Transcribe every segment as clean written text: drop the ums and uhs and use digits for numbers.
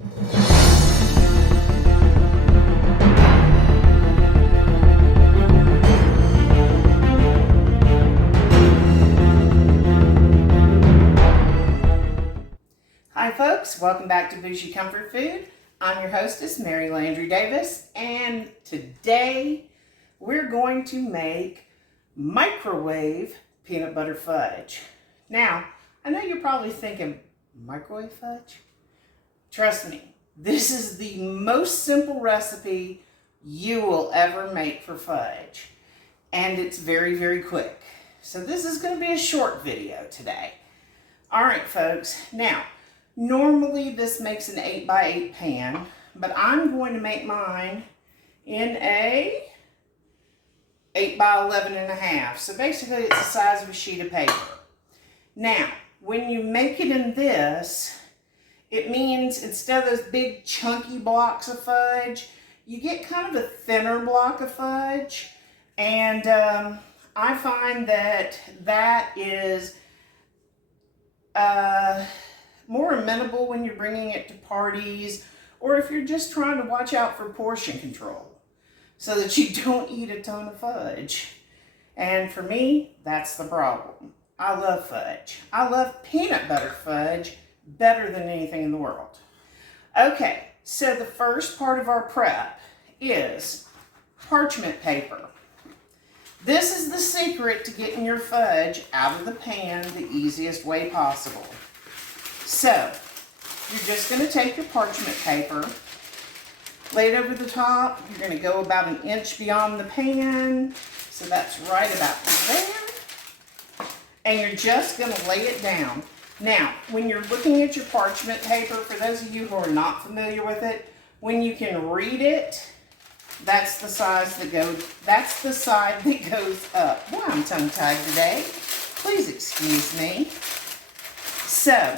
Hi folks, welcome back to Bougie Comfort Food. I'm your hostess, Mary Landry Davis, and today we're going to make microwave peanut butter fudge. Now, I know you're probably thinking, microwave fudge? Trust me, this is the most simple recipe you will ever make for fudge. And it's very, very quick. So this is going to be a short video today. All right, folks. Now, normally this makes an 8x8 pan, but I'm going to make mine in a 8x11.5. So basically it's the size of a sheet of paper. Now, when you make it in this, it means instead of those big chunky blocks of fudge, you get kind of a thinner block of fudge. And I find that that is more amenable when you're bringing it to parties, or if you're just trying to watch out for portion control so that you don't eat a ton of fudge. And for me, that's the problem. I love fudge. I love peanut butter fudge better than anything in the world. Okay, so the first part of our prep is parchment paper. This is the secret to getting your fudge out of the pan the easiest way possible. So, you're just going to take your parchment paper, lay it over the top. You're going to go about an inch beyond the pan, so that's right about there. And you're just going to lay it down. Now, when you're looking at your parchment paper, for those of you who are not familiar with it, when you can read it, that's the size that goes, that's the side that goes up. Boy, I'm tongue-tied today. Please excuse me. So,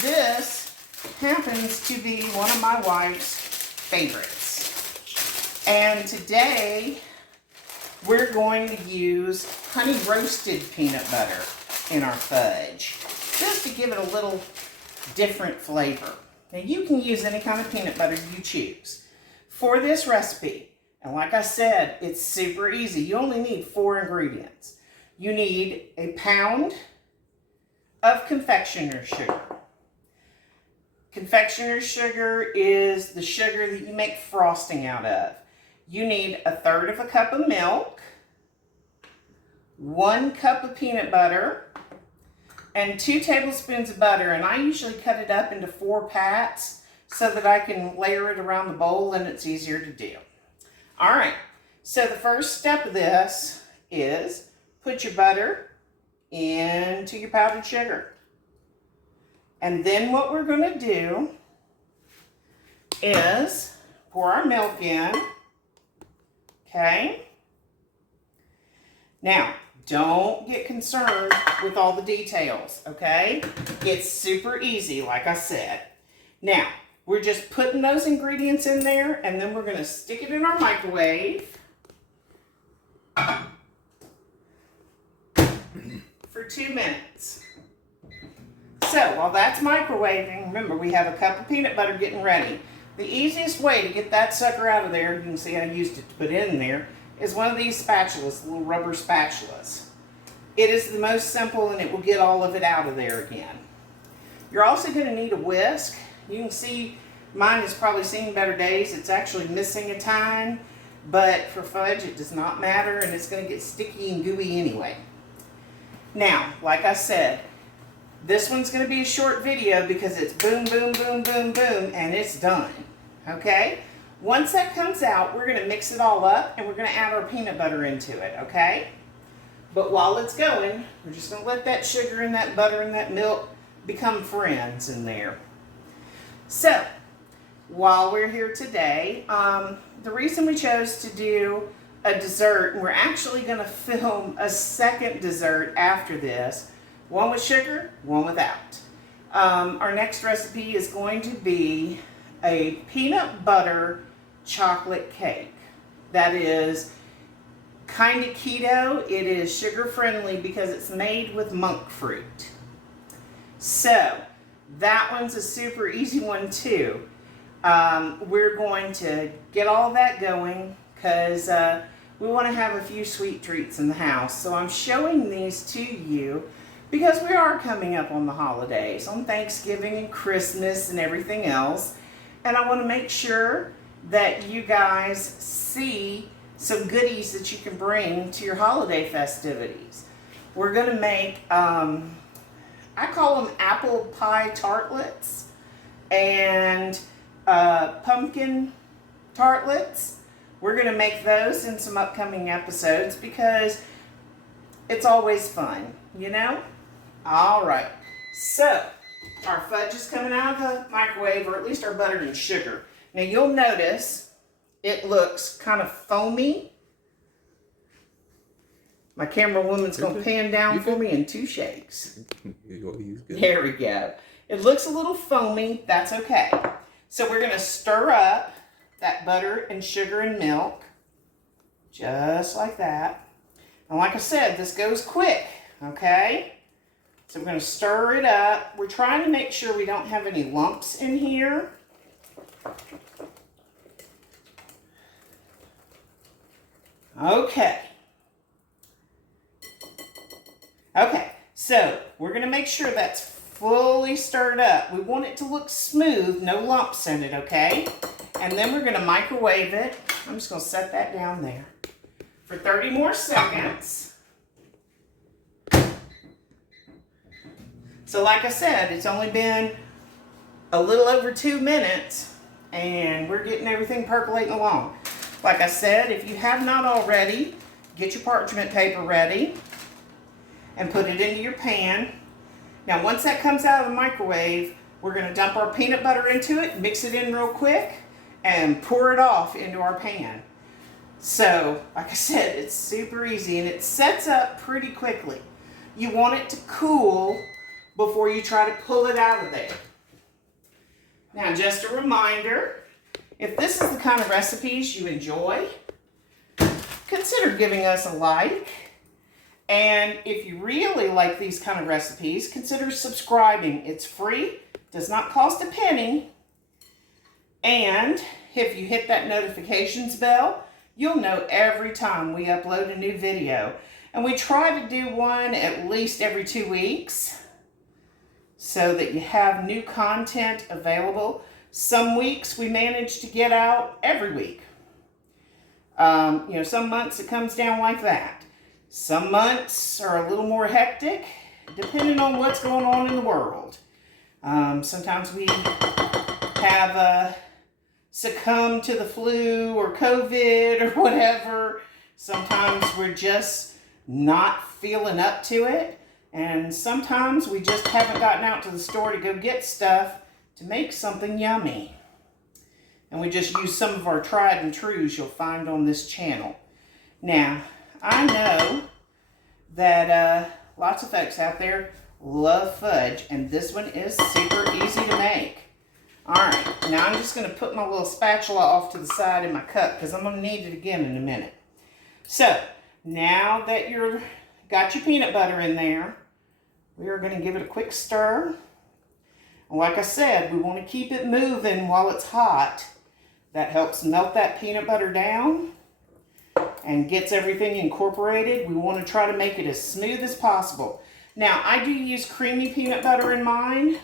this happens to be one of my wife's favorites. And today, we're going to use honey roasted peanut butter in our fudge, just to give it a little different flavor. Now, you can use any kind of peanut butter you choose for this recipe. And like I said, it's super easy. You only need 4 ingredients. You need a pound of confectioner's sugar. Confectioner's sugar is the sugar that you make frosting out of. You need 1/3 cup of milk, 1 cup of peanut butter, and 2 tablespoons of butter. And I usually cut it up into 4 pats so that I can layer it around the bowl and it's easier to do. All right, so the first step of this is put your butter into your powdered sugar. And then what we're going to do is pour our milk in, okay? Now, don't get concerned with all the details, okay? It's super easy, like I said. Now, we're just putting those ingredients in there, and then we're going to stick it in our microwave for 2 minutes. So, while that's microwaving, remember we have a cup of peanut butter getting ready. The easiest way to get that sucker out of there, you can see I used it to put in there, is one of these spatulas, little rubber spatulas. It is the most simple and it will get all of it out of there again. You're also going to need a whisk. You can see mine has probably seen better days. It's actually missing a tine, but for fudge it does not matter and it's going to get sticky and gooey anyway. Now, like I said, this one's going to be a short video because it's boom, boom, boom, boom, boom, and it's done. Okay? Once that comes out, we're going to mix it all up and we're going to add our peanut butter into it, okay? But while it's going, we're just going to let that sugar and that butter and that milk become friends in there. So, while we're here today, the reason we chose to do a dessert, and we're actually going to film a second dessert after this, one with sugar, one without. Our next recipe is going to be a peanut butter chocolate cake. That is kind of keto. It is sugar friendly because it's made with monk fruit. So that one's a super easy one too. We're going to get all that going because we want to have a few sweet treats in the house. So I'm showing these to you because we are coming up on the holidays, on Thanksgiving and Christmas and everything else. And I want to make sure that you guys see some goodies that you can bring to your holiday festivities. We're going to make, I call them apple pie tartlets and pumpkin tartlets. We're going to make those in some upcoming episodes because it's always fun, you know? All right. So, our fudge is coming out of the microwave, or at least our butter and sugar. Now, you'll notice it looks kind of foamy. My camera woman's going to pan down for me in 2 shakes. There we go. It looks a little foamy. That's okay. So we're going to stir up that butter and sugar and milk. Just like that. And like I said, this goes quick. Okay? So we're going to stir it up. We're trying to make sure we don't have any lumps in here. Okay. Okay, so we're going to make sure that's fully stirred up. We want it to look smooth, no lumps in it, okay? And then we're going to microwave it. I'm just going to set that down there for 30 more seconds. So like I said, it's only been a little over 2 minutes and we're getting everything percolating along. Like I said, if you have not already, get your parchment paper ready and put it into your pan. Now once that comes out of the microwave, we're going to dump our peanut butter into it, mix it in real quick, and pour it off into our pan. So, like I said, it's super easy and it sets up pretty quickly. You want it to cool before you try to pull it out of there. Now just a reminder, if this is the kind of recipes you enjoy, consider giving us a like. And if you really like these kind of recipes, consider subscribing. It's free, does not cost a penny. And if you hit that notifications bell, you'll know every time we upload a new video. And we try to do one at least every 2 weeks so that you have new content available. Some weeks we manage to get out every week. Some months it comes down like that. Some months are a little more hectic, depending on what's going on in the world. Sometimes we have succumbed to the flu or COVID or whatever. Sometimes we're just not feeling up to it. And sometimes we just haven't gotten out to the store to go get stuff to make something yummy. And we just use some of our tried and trues you'll find on this channel. Now, I know that lots of folks out there love fudge, and this one is super easy to make. Alright, now I'm just going to put my little spatula off to the side in my cup because I'm going to need it again in a minute. So, now that you've got your peanut butter in there, we are going to give it a quick stir. And like I said, we want to keep it moving while it's hot. That helps melt that peanut butter down and gets everything incorporated. We want to try to make it as smooth as possible. Now, I do use creamy peanut butter in mine.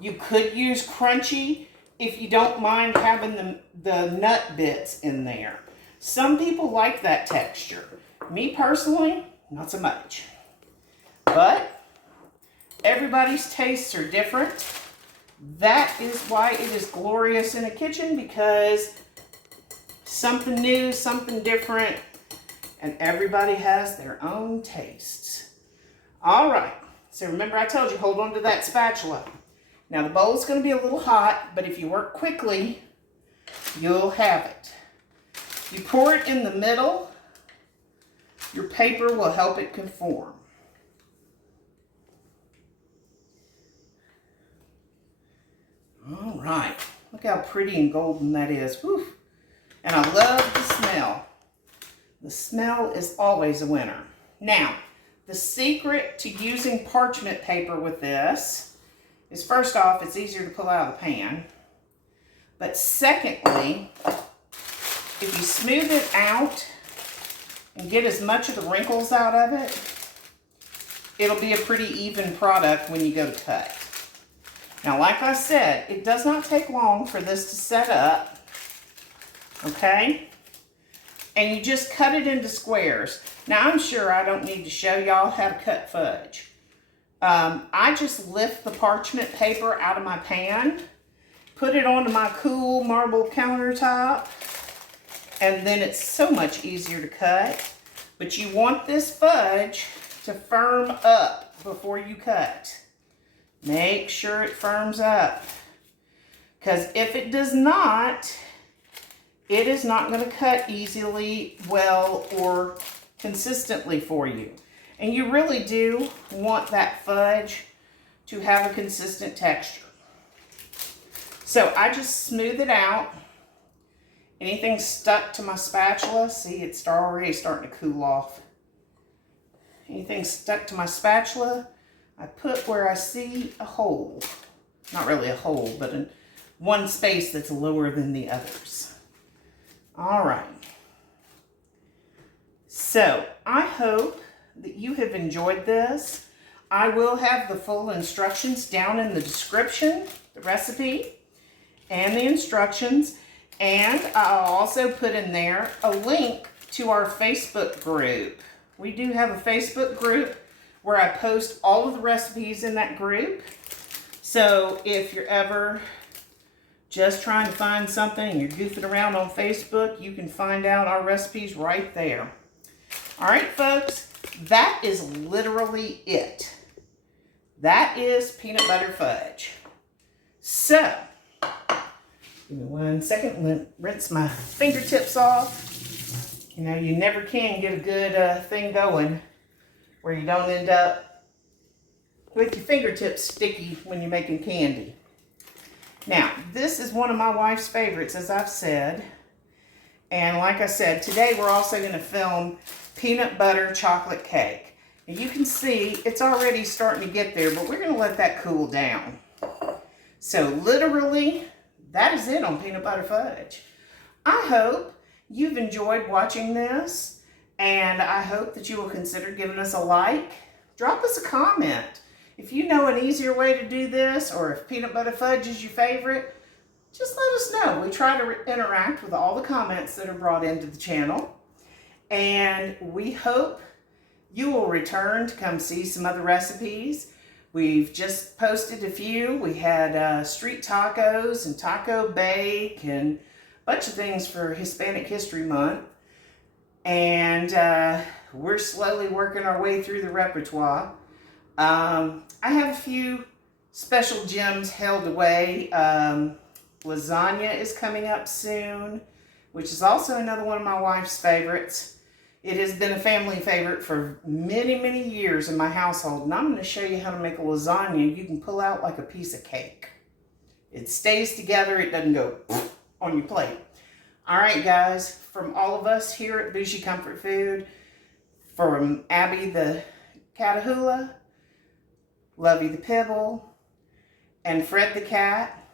You could use crunchy if you don't mind having the nut bits in there. Some people like that texture. Me personally, not so much. But everybody's tastes are different. That is why it is glorious in a kitchen, because something new, something different, and everybody has their own tastes. All right, so remember I told you, hold on to that spatula. Now the bowl's going to be a little hot, but if you work quickly, you'll have it. You pour it in the middle, your paper will help it conform. All right, look how pretty and golden that is. Whew. And I love the smell. The smell is always a winner. Now, the secret to using parchment paper with this is, first off, it's easier to pull out of the pan. But secondly, if you smooth it out and get as much of the wrinkles out of it, it'll be a pretty even product when you go to cut. Now, like I said, it does not take long for this to set up, okay? And you just cut it into squares. Now, I'm sure I don't need to show y'all how to cut fudge. I just lift the parchment paper out of my pan, put it onto my cool marble countertop, and then it's so much easier to cut. But you want this fudge to firm up before you cut. Make sure it firms up, because if it does not, it is not going to cut easily, well, or consistently for you. And you really do want that fudge to have a consistent texture. So I just smooth it out. Anything stuck to my spatula, see, it's already starting to cool off. Anything stuck to my spatula, I put where I see a hole. Not really a hole, but in one space that's lower than the others. All right. So I hope that you have enjoyed this. I will have the full instructions down in the description, the recipe and the instructions. And I'll also put in there a link to our Facebook group. We do have a Facebook group where I post all of the recipes in that group. So if you're ever just trying to find something and you're goofing around on Facebook, you can find out our recipes right there. All right, folks, that is literally it. That is peanut butter fudge. So, give me 1 second, let me rinse my fingertips off. You know, you never can get a good thing going where you don't end up with your fingertips sticky when you're making candy. Now, this is one of my wife's favorites, as I've said. And like I said, today we're also going to film peanut butter chocolate cake. And you can see it's already starting to get there, but we're going to let that cool down. So literally, that is it on peanut butter fudge. I hope you've enjoyed watching this, and I hope that you will consider giving us a like. Drop us a comment. If you know an easier way to do this, or if peanut butter fudge is your favorite, just let us know. We try to interact with all the comments that are brought into the channel. And we hope you will return to come see some other recipes. We've just posted a few. We had street tacos and taco bake and a bunch of things for Hispanic History Month. And we're slowly working our way through the repertoire. I have a few special gems held away. Lasagna is coming up soon, which is also another one of my wife's favorites. It has been a family favorite for many, many years in my household. And I'm going to show you how to make a lasagna you can pull out like a piece of cake. It stays together. It doesn't go on your plate. All right, guys. From all of us here at Bougie Comfort Food, from Abby the Catahoula, Lovey the Pibble, and Fred the Cat,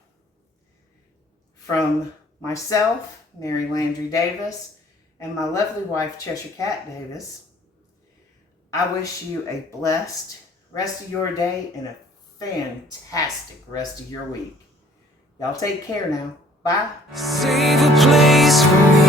from myself, Mary Landry Davis, and my lovely wife, Cheshire Cat Davis, I wish you a blessed rest of your day and a fantastic rest of your week. Y'all take care now. Bye. Save a place for me.